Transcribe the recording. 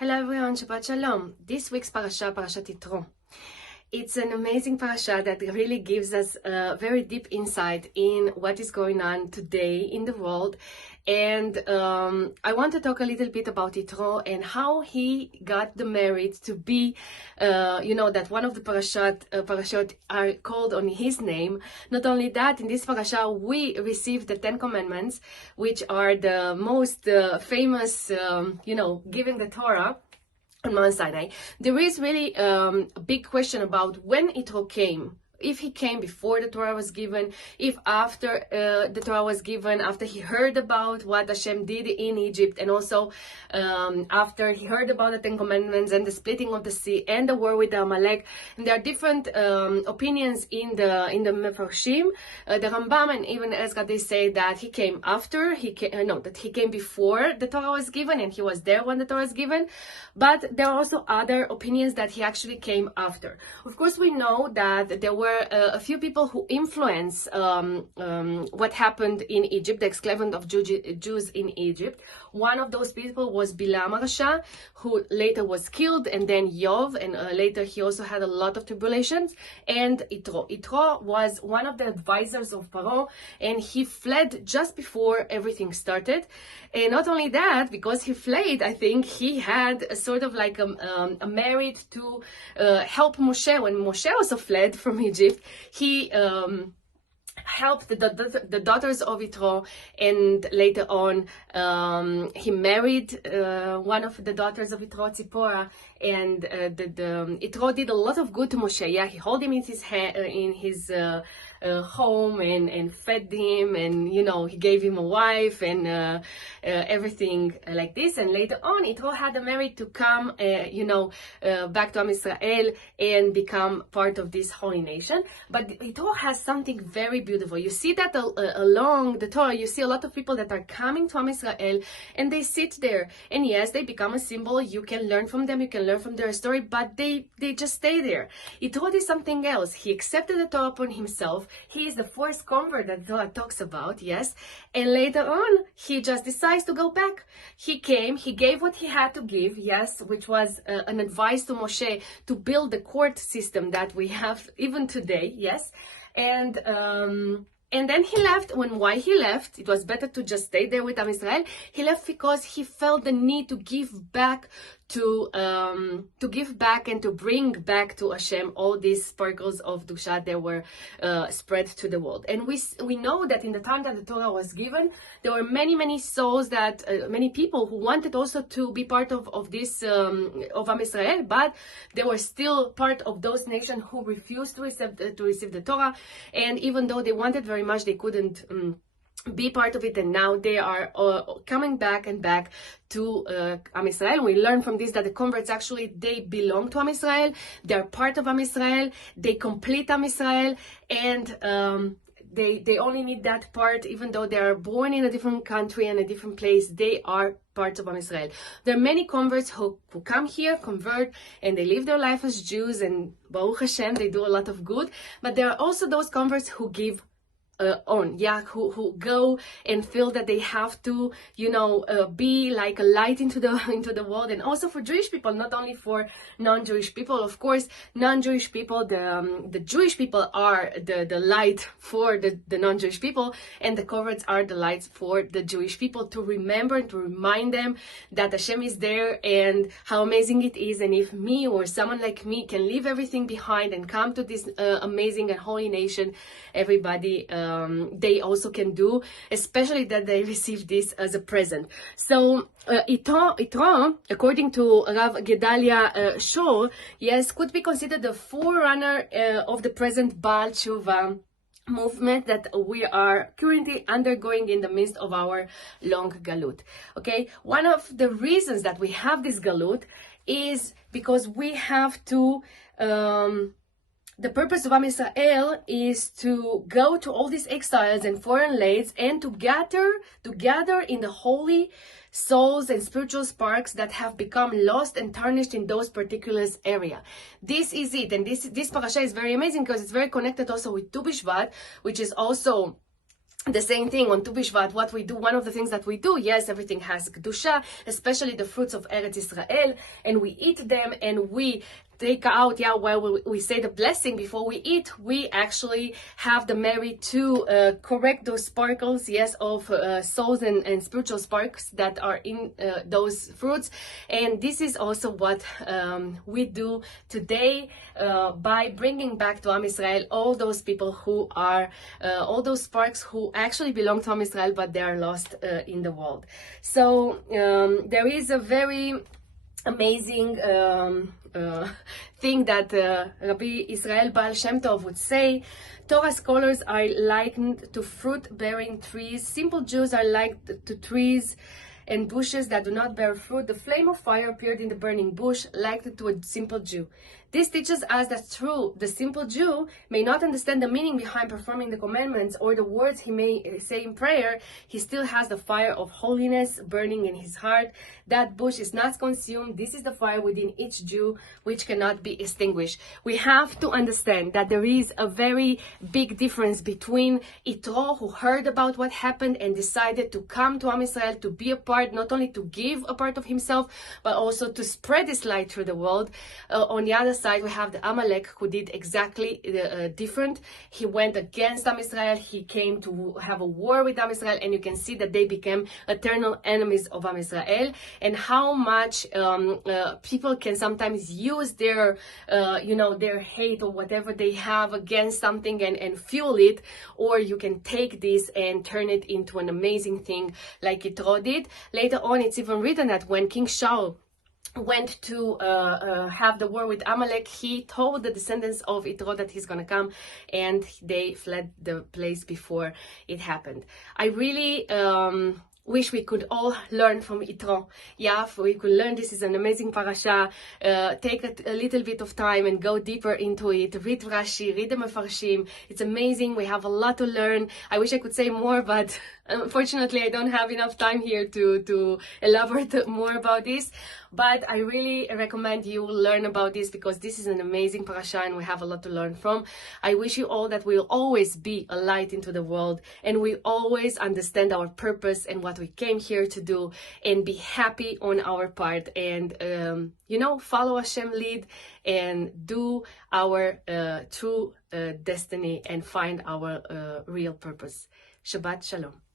Hello everyone, Shabbat Shalom. This week's Parashat Yitro. It's an amazing parasha that really gives us a very deep insight in what is going on today in the world. And I want to talk a little bit about Yitro and how he got the merit to be, that one of the parashot are called on his name. Not only that, in this parasha we receive the 10 Commandments, which are the most famous, giving the Torah on Mount Sinai. There is really a big question about when Yitro came. If he came before the Torah was given, if after the Torah was given, after he heard about what Hashem did in Egypt, and also after he heard about the 10 Commandments and the splitting of the sea and the war with the Amalek. And there are different opinions in the Mefarshim. The Rambam and even Ezra, they say that he came after, that he came before the Torah was given and he was there when the Torah was given. But there are also other opinions that he actually came after. Of course, we know that there were a few people who influenced what happened in Egypt, the enslavement of Jews in Egypt. One of those people was Bilam Rasha, who later was killed, and then Yov, and later he also had a lot of tribulations, and Yitro. Yitro was one of the advisors of Paro, and he fled just before everything started. And not only that, because he fled, I think he had a sort of like a merit to help Moshe. When Moshe also fled from Egypt, he helped the daughters of Yitro, and later on he married one of the daughters of Yitro, Tzipporah, and Yitro did a lot of good to Moshe. Yeah, he held him in his home and fed him, and he gave him a wife and everything like this. And later on Yitro had a merit to come back to Am Israel and become part of this holy nation. But Yitro has something very beautiful. You see that along the Torah, you see a lot of people that are coming to Am Israel and they sit there, and yes, they become a symbol. You can learn from them, you can learn from their story, but they just stay there. Yitro did something else. He accepted the Torah upon himself. He is the first convert that Torah talks about, yes. And later on, he just decides to go back. He came, he gave what he had to give, yes, which was an advice to Moshe to build the court system that we have even today, yes. And then he left. Why he left? It was better to just stay there with Am Israel. He left because he felt the need to give back and to bring back to Hashem all these sparkles of Dusha that were spread to the world. And we know that in the time that the Torah was given, there were many souls that many people who wanted also to be part of this of Am Israel, but they were still part of those nations who refused to receive the Torah. And even though they wanted very much, they couldn't be part of it, and now they are coming back to Am Israel. We learn from this that the converts actually, they belong to Am Israel, they're part of Am Israel, they complete Am Israel, and they only need that part. Even though they are born in a different country and a different place, they are part of Am Israel. There are many converts who come here, convert, and they live their life as Jews, and Baruch Hashem, they do a lot of good. But there are also those converts who give who go and feel that they have to, be like a light into the world. And also for Jewish people, not only for non-Jewish people. Of course, non-Jewish people, the Jewish people are the light for the non-Jewish people, and the converts are the lights for the Jewish people, to remember and to remind them that Hashem is there and how amazing it is. And if me or someone like me can leave everything behind and come to this amazing and holy nation, everybody they also can do, especially that they receive this as a present. So Yitro, according to Rav Gedalia Shor, yes, could be considered the forerunner of the present Baal Tshuva movement that we are currently undergoing in the midst of our long galut. Okay, one of the reasons that we have this galut is because we have to the purpose of Am Israel is to go to all these exiles and foreign lands and to gather in the holy souls and spiritual sparks that have become lost and tarnished in those particular area. This is it. And this parasha is very amazing because it's very connected also with Tu B'Shvat, which is also the same thing on Tu B'Shvat, what we do, one of the things that we do, yes, everything has Kedusha, especially the fruits of Eretz Israel, and we eat them, and we take out, while we say the blessing before we eat, we actually have the Mary to correct those sparkles, yes, of souls and spiritual sparks that are in those fruits. And this is also what we do today by bringing back to Am Israel all those people who are, all those sparks who actually belong to Am Israel, but they are lost in the world. So there is a very amazing thing that Rabbi Israel Baal Shem Tov would say. Torah scholars are likened to fruit-bearing trees. Simple Jews are like to trees and bushes that do not bear fruit. The flame of fire appeared in the burning bush, like to a simple Jew. This teaches us that true, the simple Jew may not understand the meaning behind performing the commandments or the words he may say in prayer. He still has the fire of holiness burning in his heart. That bush is not consumed. This is the fire within each Jew, which cannot be extinguished. We have to understand that there is a very big difference between Yitro, who heard about what happened and decided to come to Am Israel, to be a part, not only to give a part of himself, but also to spread this light through the world. On the other side, we have the Amalek, who did exactly different. He went against Am Israel. He came to have a war with Am Israel, and you can see that they became eternal enemies of Am Israel, and how much people can sometimes use their, their hate or whatever they have against something and fuel it, or you can take this and turn it into an amazing thing like Yitro did. Later on, it's even written that when King Shaul went to have the war with Amalek, he told the descendants of Yitro that he's gonna come, and they fled the place before it happened. I really wish we could all learn from Yitro. Yeah, we could learn. This is an amazing parasha. Take a little bit of time and go deeper into it. Read Rashi, read the Mefarshim. It's amazing. We have a lot to learn. I wish I could say more, but unfortunately I don't have enough time here to elaborate more about this. But I really recommend you learn about this, because this is an amazing parasha and we have a lot to learn from. I wish you all that we'll always be a light into the world, and we always understand our purpose and what we came here to do, and be happy on our part, and follow Hashem lead and do our true destiny and find our real purpose. Shabbat Shalom.